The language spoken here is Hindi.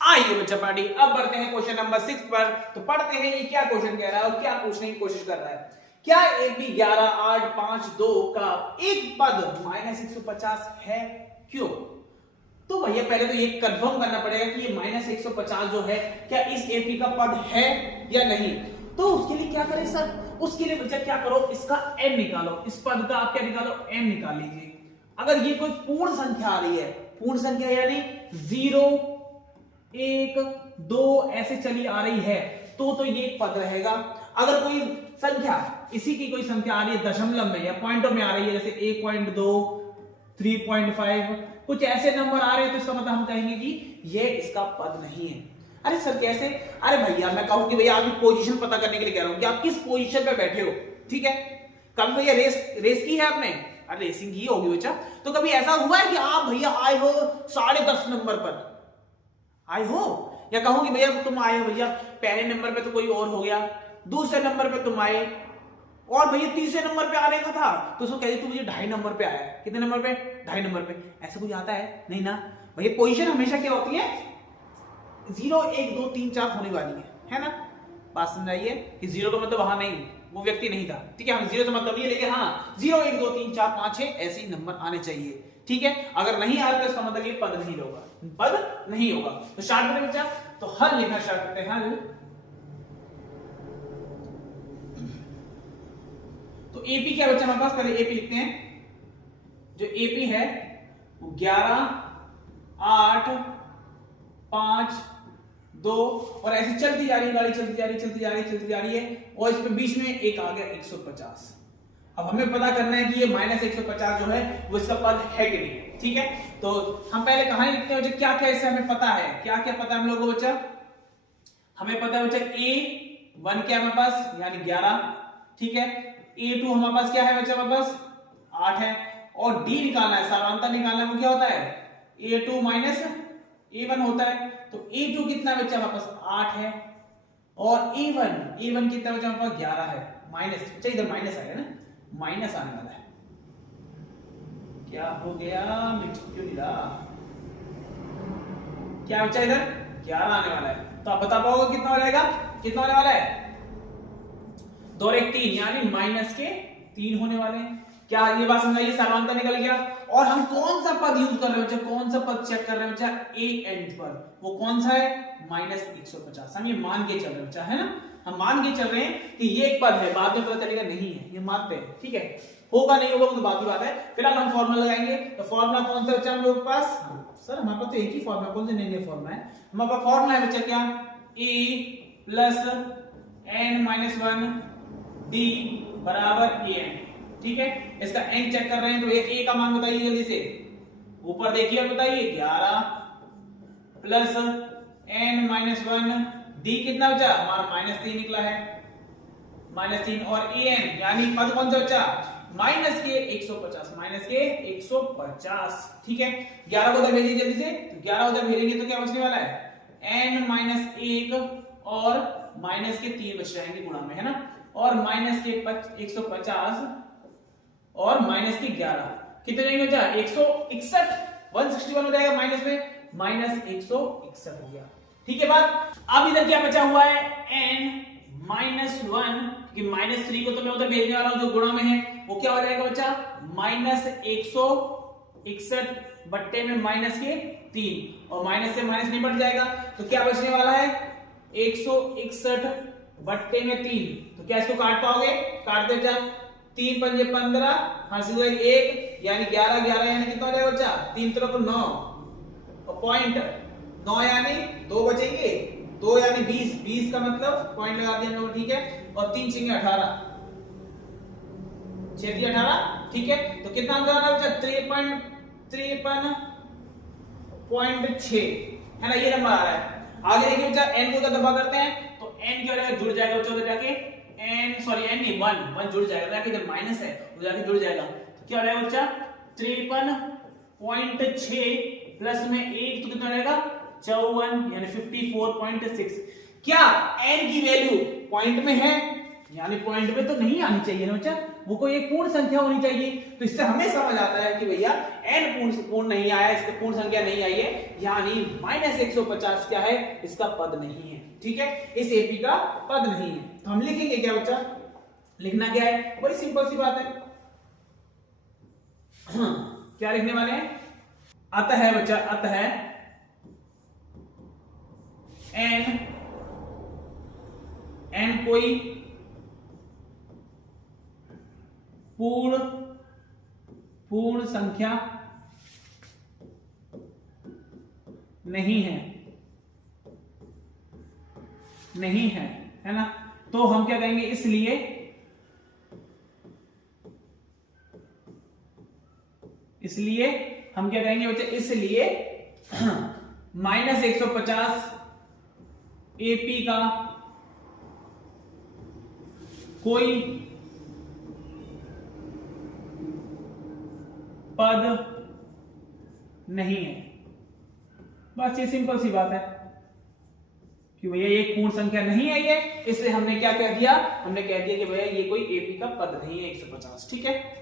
आइए बच्चा पार्टी, अब बढ़ते हैं क्वेश्चन नंबर 6 पर। तो पढ़ते हैं ये क्या क्वेश्चन कह रहा है और क्या पूछने की कोशिश कर रहा है। क्या एपी 11852 का एक पद -150 है, क्यों? तो भैया पहले तो ये कंफर्म करना पड़ेगा कि ये -150 जो है क्या इस एपी का पद है या नहीं। तो उसके लिए क्या करें सर? उसके लिए बच्चा क्या करो, इसका n निकालो, इस पद का आप क्या निकालो, n निकाल लीजिए। अगर ये कोई पूर्ण संख्या आ रही है, पूर्ण संख्या यानी 0 1 2 ऐसे चली आ रही है तो ये पद रहेगा। अगर कोई संख्या इसी की कोई संख्या आ रही है दशमलव में या पॉइंटों में आ रही है, जैसे 1.2 3.5 कुछ ऐसे नंबर आ रहे हैं, तो इसका मतलब हम कहेंगे कि ये इसका पद नहीं है। अरे सर कैसे? अरे भैया मैं कहूं कि भैया आपकी पोजीशन पता करने के लिए कह रहा हूं कि आप किस पोजीशन पे बैठे हो, ठीक है? कभी भैया रेस की है आपने? अरे रेसिंग की होगी बच्चा। तो कभी ऐसा हुआ है कि आप भैया आए हो 10.5 नंबर पर आए हो, या कहूं कि भैया तुम आए हो भैया पहले नंबर पे तो कोई और हो गया, दूसरे नंबर पे तुम आए और भैया तीसरे नंबर पे आने का था तो उसको कह दी तू मुझे 2.5 नंबर पे आया है। कितने नंबर पे? 2.5 नंबर पे। ऐसा कुछ आता है? नहीं ना भैया। पोजीशन हमेशा क्या होती है? 0 1 2 3 4 होने वाली है ना? बात समझाइए कि 0 का मतलब वहां नहीं, वो व्यक्ति नहीं था, ठीक है? हम 0 से मतलब नहीं, लेकिन हाँ 0 1 2 3 4 5 6 ऐसे ही नंबर आने चाहिए, ठीक है? अगर नहीं आया तो इसका मतलब ये पद नहीं होगा, पद नहीं होगा। तो स्टार्ट करें बच्चा, तो हल लिखना स्टार्ट करते हैं। हल तो एपी क्या बच्चा हमारे पास? पहले एपी लिखते हैं। जो एपी है वो 11 8 5 2 और ऐसे चलती जा रही है गाड़ी, चलती जा रही है और इसमें बीच में एक आ गया 150। अब हमें पता करना है कि ये -150 जो है वो इसका पद है कि नहीं, ठीक है? तो हम पहले कहानी लिखते हैं, क्या क्या इससे हमें पता है, क्या क्या पता है हम लोगों को बच्चा? हमें पता है बच्चा A1 क्या हमारे पास, यानी 11, ठीक है? A2 हमारे पास क्या है बच्चा? हमारे पास 8 है। और D निकालना है, सामान्यता निकालना है, वो क्या होता है? A2 माइनस A1 होता है। तो A2 कितना बच्चा? हमारे पास 8 है और A1 कितना बच्चा? हमारे पास 11 है। माइनस बच्चा, इधर माइनस आएगा ना, माइनस आने वाला है। क्या हो गया? क्यों नहीं रहा? क्या बच्चा? इधर 11 आने वाला है। तो आप बता पाओगे कितना हो जाएगा? कितना होने वाला है? 2 और 1 3, यानी -3 होने वाले हैं। क्या ये बात समझाइए? समानता निकल गया। और हम कौन सा पद यूज कर रहे हैं बच्चा? कौन सा पद चेक कर रहे हैं बच्चा? ए एंड पर। वो कौन सा है? -150। हम ये मान के चल रहे हैं बच्चा, है ना? हम मान के चल रहे हैं कि ये एक पद है, बाद में पता चलेगा नहीं है, ये मानते हैं, ठीक है? होगा नहीं होगा तो बाकी बात है। फिलहाल हम फॉर्मूला लगाएंगे। तो फॉर्मूला कौन सा बच्चा हम लोग के पास? सर हमारे पास तो एक ही फॉर्मूला, कौन से नए फॉर्मूला है? हमारे पास फॉर्मूला है बच्चा क्या? a प्लस n-1 d बराबर an, ठीक है? इसका n चेक कर रहे हैं तो ये a का मान बताइए जल्दी से। ऊपर देखिए और बताइए। 11 प्लस n-1 d कितना बचा? हमारा -3 निकला है, -3। और an यानी पद कौन सा बचा? -150, -150, ठीक है? 11 को उधर भेजिए जल्दी से। तो 11 उधर भेजेंगे तो क्या बचने वाला है? n-1 और -3 बच जाएंगे गुणा में, है ना? और -150 और -11 कितने जाएंगे बच्चा? 161, 161 हो जाएगा माइनस में, -161 हो गया, ठीक है बात? अब इधर क्या बचा हुआ है? n-1 कि -3 को तो मैं उधर भेजने वाला हूं जो गुणा में है, वो क्या हो जाएगा बच्चा? -161 बट्टे में -3 और माइनस से माइनस निपट जाएगा। तो क्या बचने वाला है? 161 बट्टे में 3। तो क्या इसको काट पाओगे? काट दे बच्चा। 3 पंजे 15, हाँ सीधा 1, यानी 11 11 यानी कितना हो जाएगा बच्चा? 3 तरफ 9 और पॉइंट 9 यानी 2 बचेंगे, 2 यानी 20, 20 का मतलब पॉइंट लगा दिया हम लोग, ठीक है? और 3 चिंगे 18, 6 18, ठीक है? तो कितना आंसर आ रहा है बच्चा? 53.6, है ना? ये नंबर आ रहा है। आगे देखिए बच्चा, n को उधर दबा करते हैं तो n क्या हो जाएगा? जुड़ जाएगा बच्चा उधर जाके। n सॉरी n नहीं 1 जुड़ जाएगा, जाके इधर माइनस है उधर जाके जुड़ जाएगा। तो क्या हो जाएगा बच्चा? 53.6 प्लस में 1 तो कितना हो जाएगा? 54, यानी 54.6। क्या n की वैल्यू पॉइंट में है? यानी पॉइंट में तो नहीं आनी चाहिए ना बच्चा, वो कोई एक पूर्ण संख्या होनी चाहिए। तो इससे हमें समझ आता है कि भैया n पूर्ण नहीं आया, इसका पूर्ण संख्या नहीं आई है, यानी -150 क्या है, इसका पद नहीं है। ठीक है, इस एपी का पद नहीं है। तो हम लिखेंगे क्या बच्चा, लिखना क्या है, बड़ी सिंपल सी बात है। क्या लिखने वाले हैं, अतः बच्चा, अतः n कोई पूर्ण संख्या नहीं है, है ना। तो हम क्या कहेंगे, इसलिए हम क्या कहेंगे बच्चे, इसलिए -150 एपी का कोई पद नहीं है। बस ये सिंपल सी बात है कि भैया एक पूर्ण संख्या नहीं आई है, इसलिए हमने क्या कह दिया, हमने कह दिया कि भैया ये कोई एपी का पद नहीं है 150। ठीक है।